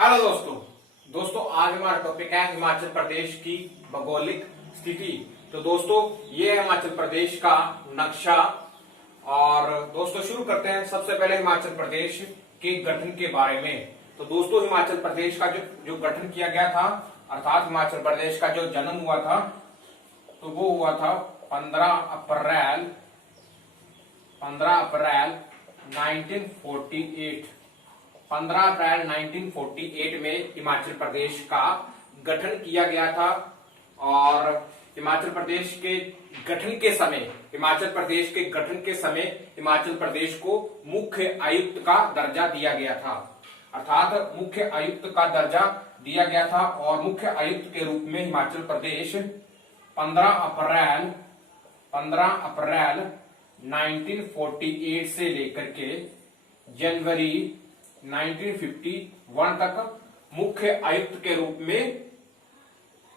Hello दोस्तों आज हमारा टॉपिक है हिमाचल प्रदेश की भौगोलिक स्थिति। तो दोस्तों ये है हिमाचल प्रदेश का नक्शा। और दोस्तों शुरू करते हैं सबसे पहले हिमाचल प्रदेश के गठन के बारे में। तो दोस्तों हिमाचल प्रदेश का जो गठन किया गया था, अर्थात हिमाचल प्रदेश का जो जन्म हुआ था, तो वो हुआ था 15 अप्रैल 1948। 15 अप्रैल 1948 में हिमाचल प्रदेश का गठन किया गया था। और हिमाचल प्रदेश के गठन के समय हिमाचल प्रदेश को मुख्य आयुक्त का दर्जा दिया गया था, अर्थात मुख्य आयुक्त का दर्जा दिया गया था। और मुख्य आयुक्त के रूप में हिमाचल प्रदेश 15 अप्रैल 1948 से लेकर के जनवरी 1951 तक मुख्य आयुक्त के रूप में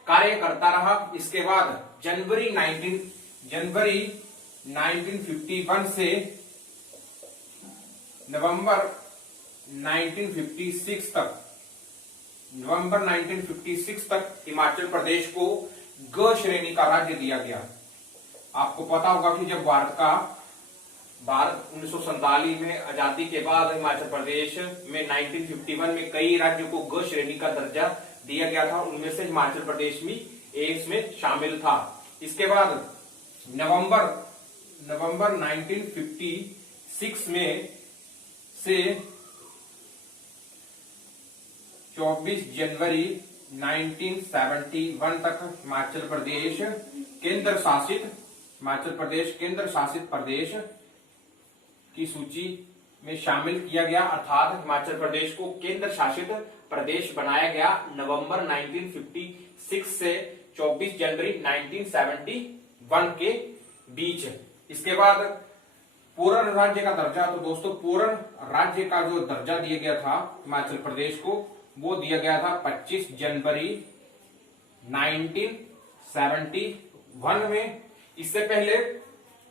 कार्य करता रहा। इसके बाद जनवरी 1951 से नवंबर 1956 तक हिमाचल प्रदेश को ग श्रेणी का राज्य दिया गया। आपको पता होगा कि जब भारत 1947 में आजादी के बाद हिमाचल प्रदेश में 1951 में कई राज्यों को ग श्रेणी का दर्जा दिया गया था, उनमें से हिमाचल प्रदेश भी इसमें शामिल था। इसके बाद नवंबर 1956 में से 24 जनवरी 1971 तक हिमाचल प्रदेश केंद्र शासित प्रदेश की सूची में शामिल किया गया, अर्थात हिमाचल प्रदेश को केंद्र शासित प्रदेश बनाया गया नवंबर 1956 से 24 जनवरी 1971 के बीच। इसके बाद पूर्ण राज्य का दर्जा, तो दोस्तों पूर्ण राज्य का जो दर्जा दिया गया था हिमाचल प्रदेश को, वो दिया गया था 25 जनवरी 1971 में। इससे पहले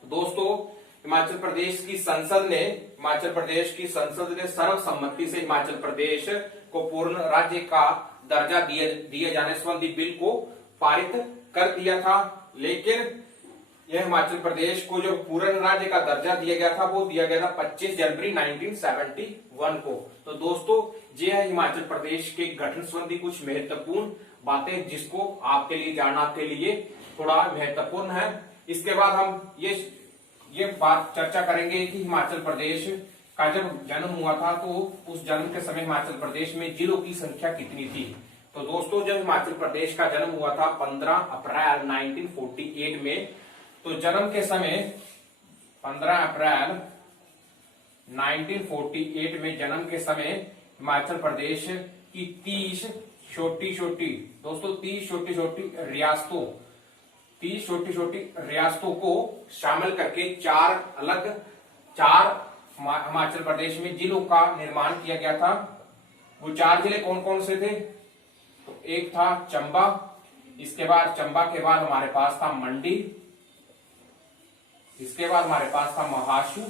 दोस्तों हिमाचल प्रदेश की संसद ने सर्वसम्मति से हिमाचल प्रदेश को पूर्ण राज्य का दर्जा दिए जाने संबंधी बिल को पारित कर दिया था। लेकिन यह हिमाचल प्रदेश को जो पूर्ण राज्य का दर्जा दिया गया था, वो दिया गया था 25 जनवरी 1971 को। तो दोस्तों ये है हिमाचल प्रदेश के गठन संबंधी कुछ महत्वपूर्ण बातें, जिसको आपके लिए जानना आपके लिए थोड़ा महत्वपूर्ण है। इसके बाद हम ये बात चर्चा करेंगे कि हिमाचल प्रदेश का जब जन्म हुआ था, तो उस जन्म के समय हिमाचल प्रदेश में जिलों की संख्या कितनी थी। तो दोस्तों जब हिमाचल प्रदेश का जन्म हुआ था 15 अप्रैल 1948 में, तो जन्म के समय 15 अप्रैल 1948 में जन्म के समय हिमाचल प्रदेश की 30 छोटी छोटी रियासतों को शामिल करके चार हिमाचल प्रदेश में जिलों का निर्माण किया गया था। वो चार जिले कौन कौन से थे? तो एक था चंबा, इसके बाद चंबा के बाद हमारे पास था मंडी, इसके बाद हमारे पास था महाशु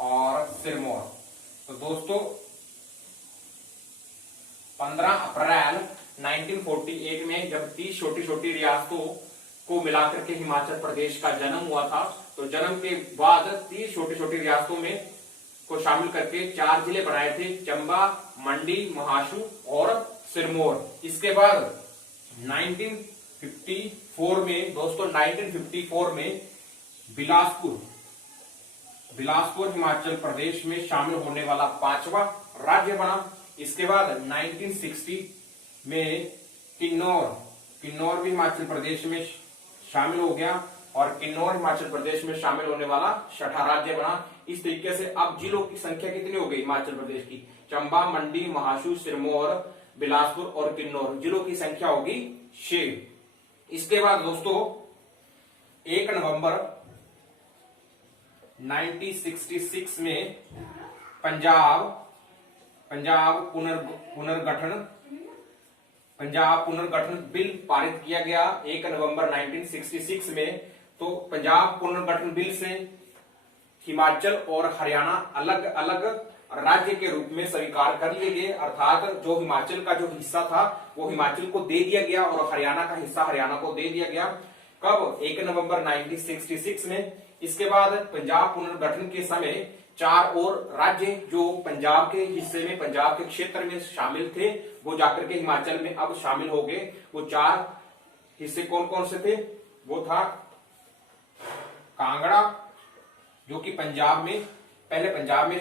और सिरमौर। तो दोस्तों 15 अप्रैल 1948 में जब 30 छोटी रियासतों को मिलाकर के हिमाचल प्रदेश का जन्म हुआ था, तो जन्म के बाद 30 छोटी रियासतों में को शामिल करके 4 जिले बनाए थे, चंबा, मंडी, महाशु और सिरमौर। इसके बाद 1954 में बिलासपुर हिमाचल प्रदेश में शामिल होने वाला 5वां राज्य बना। इसके बाद 1960 में किन्नौर भी हिमाचल प्रदेश में शामिल हो गया और किन्नौर हिमाचल प्रदेश में शामिल होने वाला 6ठा राज्य बना। इस तरीके से अब जिलों की संख्या कितनी हो गई हिमाचल प्रदेश की? चंबा, मंडी, महाशु, सिरमौर, बिलासपुर और किन्नौर, जिलों की संख्या होगी 6। इसके बाद दोस्तों 1 नवंबर 1966 में पंजाब पुनर्गठन बिल पारित किया गया 1 नवंबर 1966 में। तो पंजाब पुनर्गठन बिल से हिमाचल और हरियाणा अलग अलग राज्य के रूप में स्वीकार कर लिए गए, अर्थात जो हिमाचल का जो हिस्सा था वो हिमाचल को दे दिया गया और हरियाणा का हिस्सा हरियाणा को दे दिया गया। कब? 1 नवंबर 1966 में। इसके बाद पंजाब पुनर्गठन के समय 4 और राज्य जो पंजाब के हिस्से में, पंजाब के क्षेत्र में शामिल थे, वो जाकर के हिमाचल में अब शामिल हो गए। वो 4 हिस्से कौन कौन से थे? वो था कांगड़ा, जो कि पंजाब में, पहले पंजाब में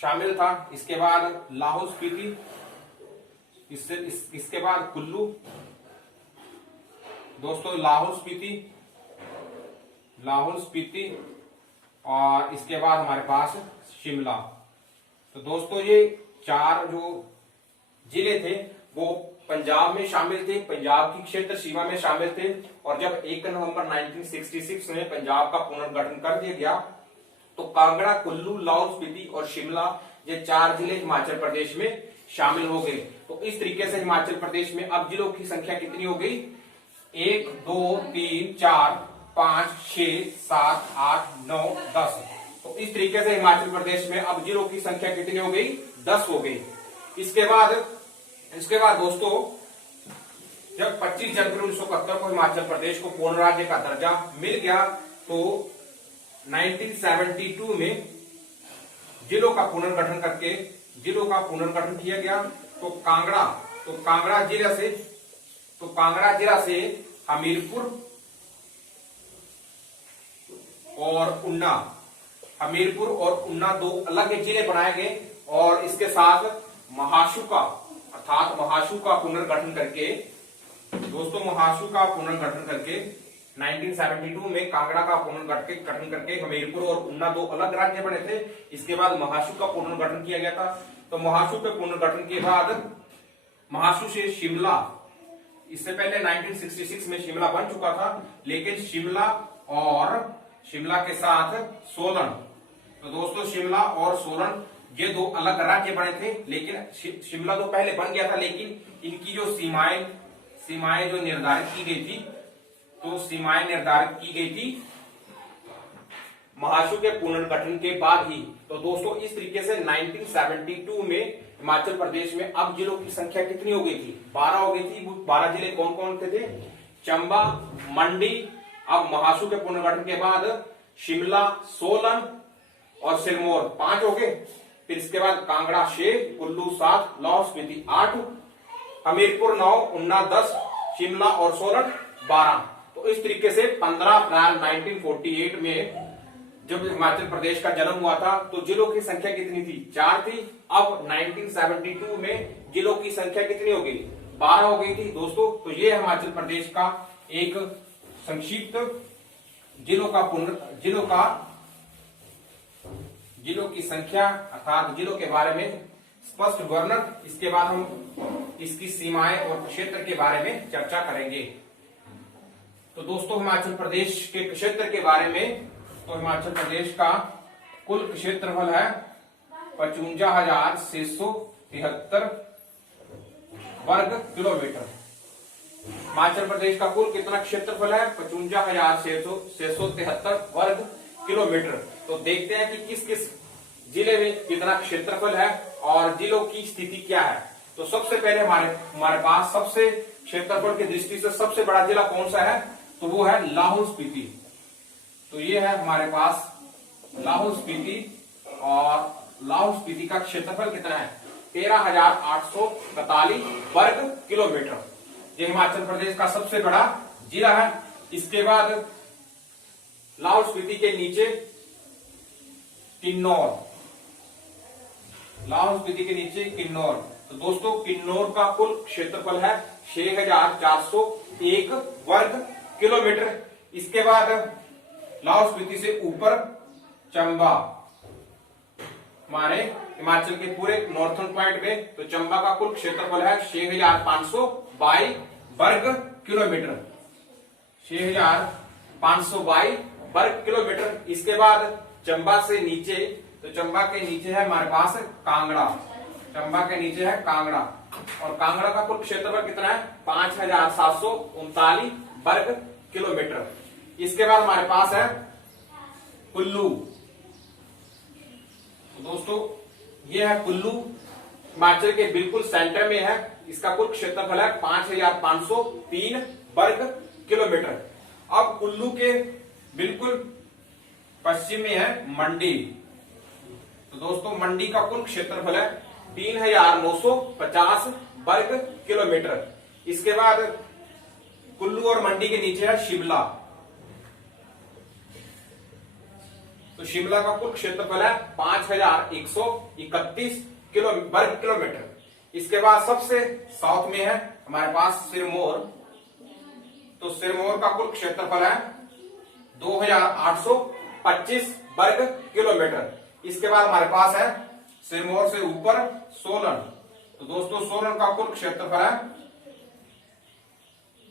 शामिल था। इसके बाद लाहौल स्पीति, इसके बाद कुल्लू, दोस्तों लाहौल स्पीति, और इसके बाद हमारे पास शिमला। तो दोस्तों ये 4 जो जिले थे वो पंजाब में शामिल थे, पंजाब की क्षेत्र सीमा में शामिल थे। और जब 1 नवंबर 1966 में पंजाब का पुनर्गठन कर दिया गया तो कांगड़ा, कुल्लू, लाहौल स्पीति और शिमला, ये 4 जिले हिमाचल प्रदेश में शामिल हो गए। तो इस तरीके से हिमाचल प्रदेश में अब जिलों की संख्या कितनी हो गई? 1 2 3 4 5 6 7 8 9 10। तो इस तरीके से हिमाचल प्रदेश में अब जिलों की संख्या कितनी हो गई? 10 हो गई। इसके बाद दोस्तों जब 25 जनवरी 1971 को हिमाचल प्रदेश को पूर्ण राज्य का दर्जा मिल गया तो 1972 में जिलों का पुनर्गठन किया गया। तो कांगड़ा जिला से हमीरपुर और उन्ना 2 अलग जिले बनाए गए। और इसके साथ महाशु का पुनर्गठन करके, दोस्तों महाशु का पुनर्गठन करके 1972 में कांगड़ा का पुनर्गठन करके हमीरपुर और उन्ना 2 अलग राज्य बने थे। इसके बाद महाशु का पुनर्गठन किया गया था। तो महाशु के पुनर्गठन के बाद महाशु से शिमला, इससे पहले 1966 में शिमला बन चुका था, लेकिन शिमला के साथ सोलन। तो दोस्तों शिमला और सोलन ये 2 अलग राज्य बने थे, लेकिन शिमला तो पहले बन गया था, लेकिन इनकी जो सीमाएं जो निर्धारित की गई थी, तो सीमाएं निर्धारित की गई थी महाशु के पुनर्गठन के बाद ही। तो दोस्तों इस तरीके से 1972 में हिमाचल प्रदेश में अब जिलों की संख्या कितनी हो गई थी? 12 हो गई थी। 12 जिले कौन कौन थे? चंबा, मंडी, अब महाशु के पुनर्गठन के बाद शिमला, सोलन और सिरमौर 5 हो गए। फिर इसके बाद कांगड़ा 6, कुल्लू 7, लाहौल स्पीति 8, हमीरपुर 9, उन्ना 10, शिमला और सोलन 12। तो इस तरीके से 15 अप्रैल 1948 में जब हिमाचल प्रदेश का जन्म हुआ था तो जिलों की संख्या कितनी थी? 4 थी। अब 1972 में जिलों की संख्या कितनी हो गई? 12 हो गई थी दोस्तों। तो ये हिमाचल प्रदेश का एक संक्षिप्त जिलों की संख्या अर्थात जिलों के बारे में स्पष्ट वर्णन। इसके बाद हम इसकी सीमाएं और क्षेत्र के बारे में चर्चा करेंगे। तो दोस्तों हिमाचल प्रदेश के क्षेत्र के बारे में, तो हिमाचल प्रदेश का कुल क्षेत्रफल है 55,673 वर्ग किलोमीटर। हिमाचल प्रदेश का कुल कितना क्षेत्रफल है? 55,673 वर्ग किलोमीटर। तो देखते हैं कि किस किस जिले में कितना क्षेत्रफल है और जिलों की स्थिति क्या है। तो सबसे पहले हमारे पास सबसे क्षेत्रफल की दृष्टि से सबसे बड़ा जिला कौन सा है? तो वो है लाहौल स्पीति। तो ये है हमारे पास लाहौल स्पीति, और लाहौल स्पीति का क्षेत्रफल कितना है? 13,842 वर्ग किलोमीटर। ये हिमाचल प्रदेश का सबसे बड़ा जिला है। इसके बाद लाहौल स्पीति के नीचे किन्नौर, लाहौल स्पीति के नीचे किन्नौर। तो दोस्तों किन्नौर का कुल क्षेत्रफल है 6,401 वर्ग किलोमीटर। इसके बाद लाहौल स्पीति से ऊपर चंबा, हमारे हिमाचल के पूरे नॉर्थर्न पॉइंट में, तो चंबा का कुल क्षेत्रफल है 6,522 वर्ग किलोमीटर, 6,522 वर्ग किलोमीटर। इसके बाद चंबा से नीचे, तो चंबा के नीचे है हमारे पास कांगड़ा, चंबा के नीचे है कांगड़ा, और कांगड़ा का कुल क्षेत्रफल कितना है? 5,739 वर्ग किलोमीटर। इसके बाद हमारे पास है कुल्लू। दोस्तों ये है कुल्लू, हिमाचल के बिल्कुल सेंटर में है। इसका कुल क्षेत्रफल है 5503 वर्ग किलोमीटर। अब कुल्लू के बिल्कुल पश्चिम में है मंडी। तो दोस्तों मंडी का कुल क्षेत्रफल है 3950 वर्ग किलोमीटर। इसके बाद कुल्लू और मंडी के नीचे है शिमला। तो शिमला का कुल क्षेत्रफल है 5131 वर्ग किलोमीटर। इसके बाद सबसे साउथ में है हमारे पास सिरमौर। तो सिरमौर का कुल क्षेत्रफल है 2825 वर्ग किलोमीटर। इसके बाद हमारे पास है सिरमौर से ऊपर सोलन। तो दोस्तों सोलन का कुल क्षेत्रफल है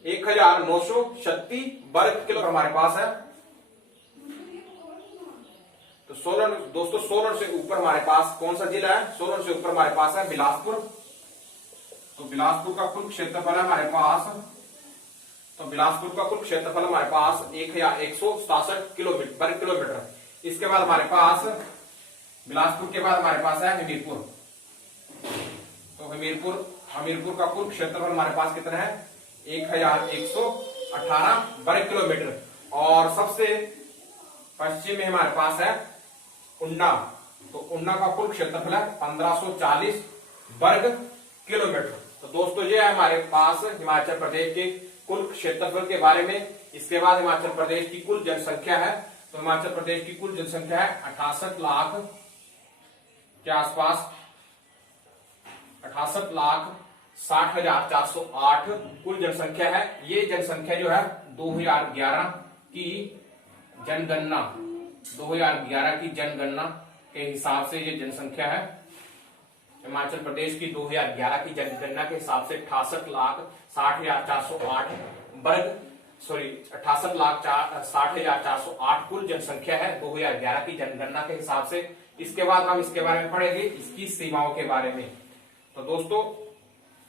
1936 वर्ग किलोमीटर हमारे पास है। तो सोलन, दोस्तों सोलन से ऊपर हमारे पास कौन सा जिला है? सोलन से ऊपर हमारे पास है बिलासपुर। तो बिलासपुर का कुल क्षेत्रफल है हमारे पास, तो बिलासपुर का कुल क्षेत्रफल हमारे पास 1167 किलोमीटर वर्ग किलोमीटर। इसके बाद हमारे पास बिलासपुर के बाद हमारे पास है हमीरपुर। तो हमीरपुर का कुल क्षेत्रफल हमारे पास कितना है? 1118 वर्ग किलोमीटर। और सबसे पश्चिम में हमारे पास है उन्ना। तो उन्ना का कुल क्षेत्रफल है 1540 वर्ग किलोमीटर। तो दोस्तों ये है हमारे पास हिमाचल प्रदेश के कुल क्षेत्रफल के बारे में। इसके बाद हिमाचल प्रदेश की कुल जनसंख्या है। तो हिमाचल प्रदेश की कुल जनसंख्या है 68 लाख के आसपास, 68,60,408 कुल जनसंख्या है। ये जनसंख्या जो है 2011 की जनगणना, 2011 की जनगणना के हिसाब से ये जनसंख्या है। हिमाचल प्रदेश की 2011 की जनगणना के हिसाब से 68,60,408 वर्ग 68,60,408 कुल जनसंख्या है 2011 की जनगणना के हिसाब से। इसके बाद हम इसके बारे में पढ़ेंगे, इसकी सीमाओं के बारे में। तो दोस्तों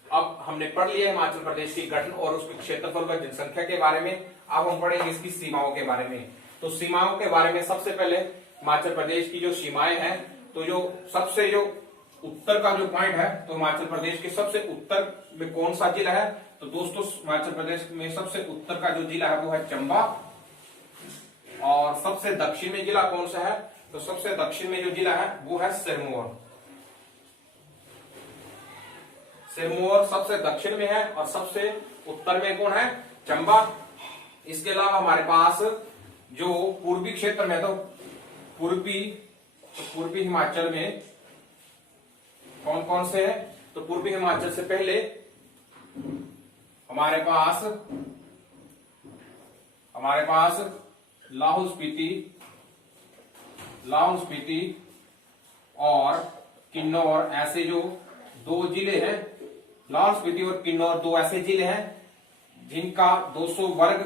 अब हमने पढ़ लिया हिमाचल प्रदेश की गठन और उसके क्षेत्रफल व जनसंख्या के बारे में। अब हम पढ़ेंगे इसकी सीमाओं के बारे में। तो सीमाओं के बारे में सबसे पहले हिमाचल प्रदेश की जो सीमाएं हैं, तो जो सबसे जो उत्तर का जो पॉइंट है, तो हिमाचल प्रदेश के सबसे उत्तर में कौन सा जिला है? तो दोस्तों हिमाचल प्रदेश में सबसे उत्तर का जो जिला है वो है चंबा। और सबसे दक्षिण में जिला कौन सा है? तो सबसे दक्षिण में जो जिला है वो है सिरमौर। सिरमौर सबसे दक्षिण में है और सबसे उत्तर में कौन है? चंबा। इसके अलावा हमारे पास जो पूर्वी क्षेत्र में, तो पूर्वी हिमाचल में कौन कौन से है? तो पूर्वी हिमाचल से पहले हमारे पास लाहौल स्पीति और किन्नौर, ऐसे जो दो जिले हैं। लाहौल स्पीति और किन्नौर दो ऐसे जिले हैं जिनका 200 वर्ग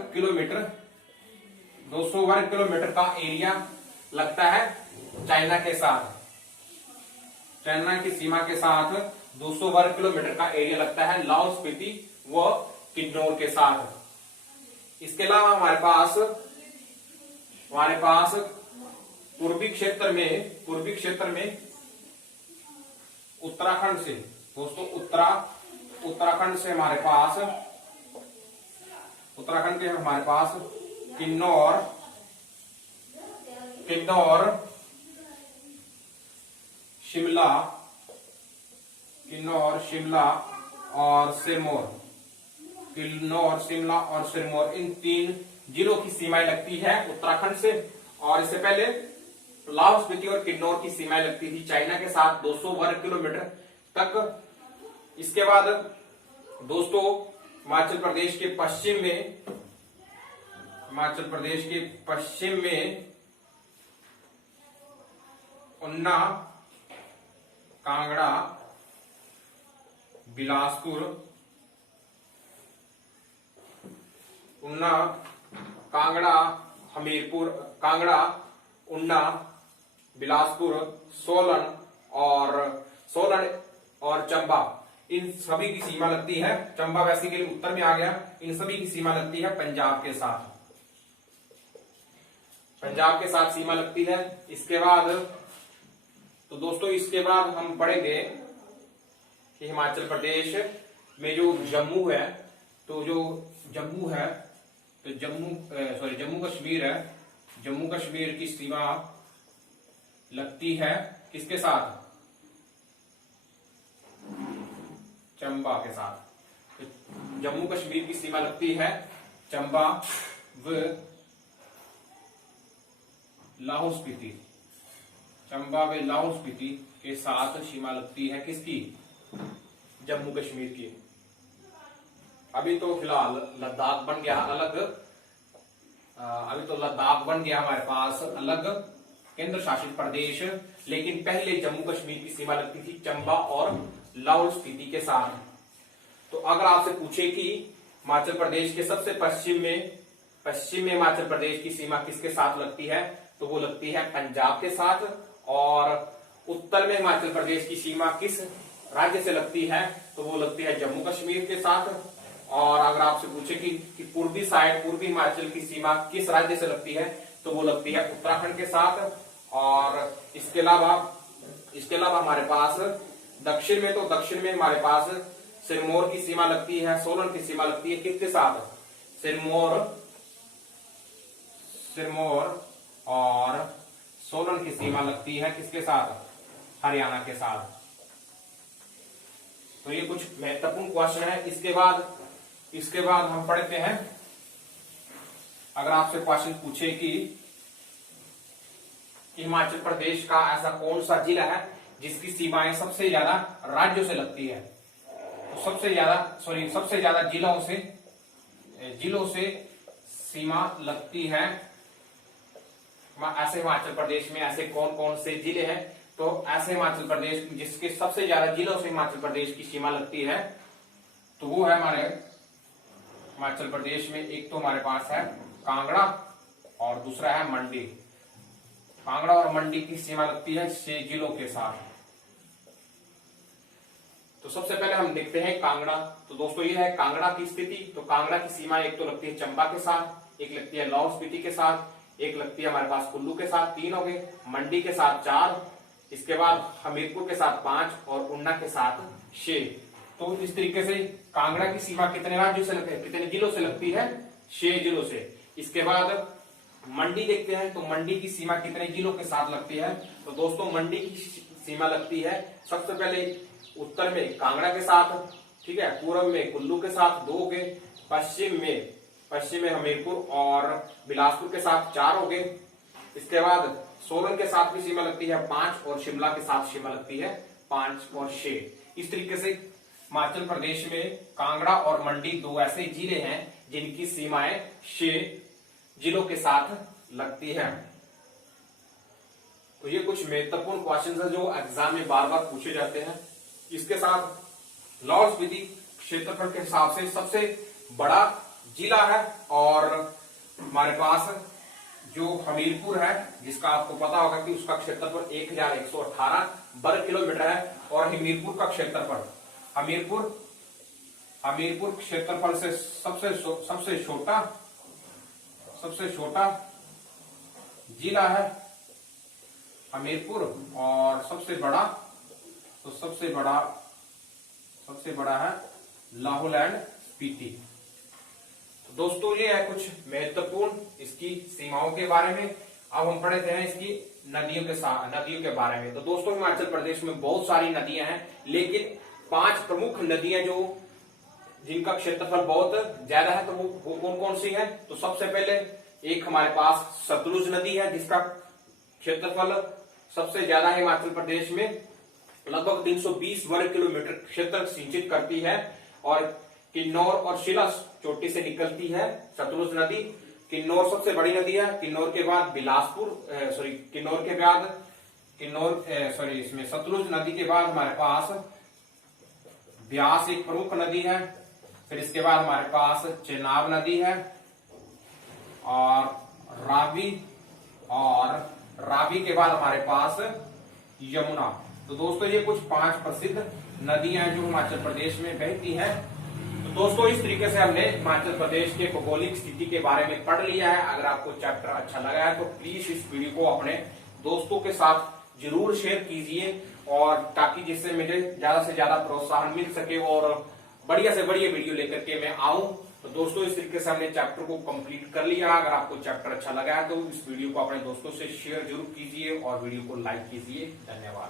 किलोमीटर का एरिया लगता है चाइना के साथ। चाइना की सीमा के साथ 200 वर्ग किलोमीटर का एरिया लगता है लाहौल स्पीति व किन्नौर के साथ। इसके अलावा हमारे पास पूर्वी क्षेत्र में उत्तराखंड से, दोस्तों उत्तराखंड से हमारे पास किन्नौर, शिमला और सिरमौर, इन तीन जिलों की सीमाएं लगती है उत्तराखंड से। और इससे पहले लाहौल स्पीति और किन्नौर की सीमाएं लगती थी चाइना के साथ 200 वर्ग किलोमीटर तक। इसके बाद दोस्तों हिमाचल प्रदेश के पश्चिम में उन्ना, कांगड़ा, बिलासपुर, उन्ना, बिलासपुर, सोलन और चंबा, इन सभी की सीमा लगती है। चंबा बेसिकली उत्तर में आ गया। इन सभी की सीमा लगती है पंजाब के साथ सीमा लगती है। इसके बाद तो दोस्तों इसके बाद हम पढ़ेंगे कि हिमाचल प्रदेश में जो जम्मू है, तो जो जम्मू है तो जम्मू कश्मीर है, जम्मू कश्मीर की सीमा लगती है किसके साथ? चंबा के साथ। तो जम्मू कश्मीर की सीमा लगती है चंबा व लाहौल स्पीति, चंबा व लाहौल स्पीति के साथ सीमा लगती है किसकी? जम्मू कश्मीर की। अभी तो फिलहाल लद्दाख बन गया अलग, अभी तो लद्दाख बन गया हमारे पास अलग केंद्र शासित प्रदेश, लेकिन पहले जम्मू कश्मीर की सीमा लगती थी चंबा और लाहौल स्पीति के साथ। तो अगर आपसे पूछे कि हिमाचल प्रदेश के सबसे पश्चिम में हिमाचल प्रदेश की सीमा किसके साथ लगती है, तो वो लगती है पंजाब के साथ। और उत्तर में हिमाचल प्रदेश की सीमा किस राज्य से लगती है, तो वो लगती है जम्मू कश्मीर के साथ। और अगर आपसे पूछे कि पूर्वी हिमाचल की सीमा किस राज्य से लगती है, तो वो लगती है उत्तराखंड के साथ। और इसके अलावा हमारे पास दक्षिण में हमारे पास सिरमौर की सीमा लगती है, सोलन की सीमा लगती है किसके साथ? सिरमौर और सोलन की सीमा लगती है किसके साथ? हरियाणा के साथ। तो ये कुछ महत्वपूर्ण क्वेश्चन है। इसके बाद हम पढ़ते हैं, अगर आपसे क्वेश्चन पूछे कि हिमाचल प्रदेश का ऐसा कौन सा जिला है जिसकी सीमाएं सबसे ज्यादा राज्यों से लगती है, तो सबसे ज्यादा जिलों से सीमा लगती है ऐसे हिमाचल प्रदेश में ऐसे कौन कौन से जिले हैं? तो ऐसे हिमाचल प्रदेश जिसके सबसे ज्यादा जिलों से हिमाचल प्रदेश की सीमा लगती है, तो वो है हमारे हिमाचल प्रदेश में, एक तो हमारे पास है कांगड़ा और दूसरा है मंडी। कांगड़ा और मंडी की सीमा लगती है 6 जिलों के साथ। तो सबसे पहले हम देखते हैं कांगड़ा। तो दोस्तों ये है कांगड़ा की स्थिति। तो कांगड़ा की सीमा एक तो लगती है चंबा के साथ, एक लगती है लाहौल स्पीति के साथ, एक लगती है हमारे पास कुल्लू के साथ, 3 हो गए, मंडी के साथ 4, इसके बाद हमीरपुर के साथ 5 और ऊना के साथ 6। तो इस तरीके से कांगड़ा की सीमा कितने राज्यों से लगती है, कितने जिलों से लगती है? 6 जिलों से। इसके बाद मंडी देखते हैं, तो मंडी की सीमा कितने जिलों के साथ लगती है? तो दोस्तों मंडी की सीमा लगती है सबसे पहले उत्तर में कांगड़ा के साथ, ठीक है, पूर्व में कुल्लू के साथ 2 हो गए, पश्चिम में हमीरपुर और बिलासपुर के साथ 4 हो गए। इसके बाद सोलन के साथ भी सीमा लगती है 5 और शिमला के साथ सीमा लगती है 5 और 6। इस तरीके से हिमाचल प्रदेश में कांगड़ा और मंडी 2 ऐसे जिले हैं जिनकी सीमाएं 6 जिलों के साथ लगती है। तो ये कुछ महत्वपूर्ण क्वेश्चन है जो एग्जाम में बार बार पूछे जाते हैं। इसके साथ लाहौल स्पीति क्षेत्रफल के हिसाब से सबसे बड़ा जिला है, और हमारे पास जो हमीरपुर है जिसका आपको पता होगा कि उसका क्षेत्रफल 1118 वर्ग किलोमीटर है। और हमीरपुर का क्षेत्रफल हमीरपुर क्षेत्रफल से सबसे छोटा जिला है हमीरपुर, और सबसे बड़ा है लाहौल एंड स्पीति। तो दोस्तों ये है कुछ महत्वपूर्ण इसकी सीमाओं के बारे में। अब हम पढ़ते हैं इसकी नदियों के बारे में। तो दोस्तों हिमाचल प्रदेश में बहुत सारी नदियां हैं, लेकिन 5 प्रमुख नदियां जिनका क्षेत्रफल बहुत ज्यादा है, तो वो कौन कौन सी है? तो सबसे पहले एक हमारे पास सतलुज नदी है जिसका क्षेत्रफल सबसे ज्यादा है हिमाचल प्रदेश में, लगभग 320 वर्ग किलोमीटर क्षेत्र सिंचित करती है। और किन्नौर और शिला चोटी से निकलती है सतलुज नदी। किन्नौर सबसे बड़ी नदी है। किन्नौर के बाद इसमें सतलुज नदी के बाद हमारे पास ब्यास एक प्रमुख नदी है। फिर इसके बाद हमारे पास चेनाब नदी है और रावी के बाद हमारे पास यमुना। तो दोस्तों ये कुछ 5 प्रसिद्ध नदियां जो हिमाचल प्रदेश में बहती हैं। तो दोस्तों इस तरीके से हमने हिमाचल प्रदेश के भौगोलिक स्थिति के बारे में पढ़ लिया है। अगर आपको चैप्टर अच्छा लगा है तो प्लीज इस वीडियो को अपने दोस्तों के साथ जरूर शेयर कीजिए, और ताकि जिससे मुझे ज्यादा से ज्यादा प्रोत्साहन मिल सके और बढ़िया से बढ़िया वीडियो लेकर के मैं आऊं। तो दोस्तों इस तरीके से हमने चैप्टर को कंप्लीट कर लिया। अगर आपको चैप्टर अच्छा लगा है तो इस वीडियो को अपने दोस्तों से शेयर जरूर कीजिए और वीडियो को लाइक कीजिए। धन्यवाद।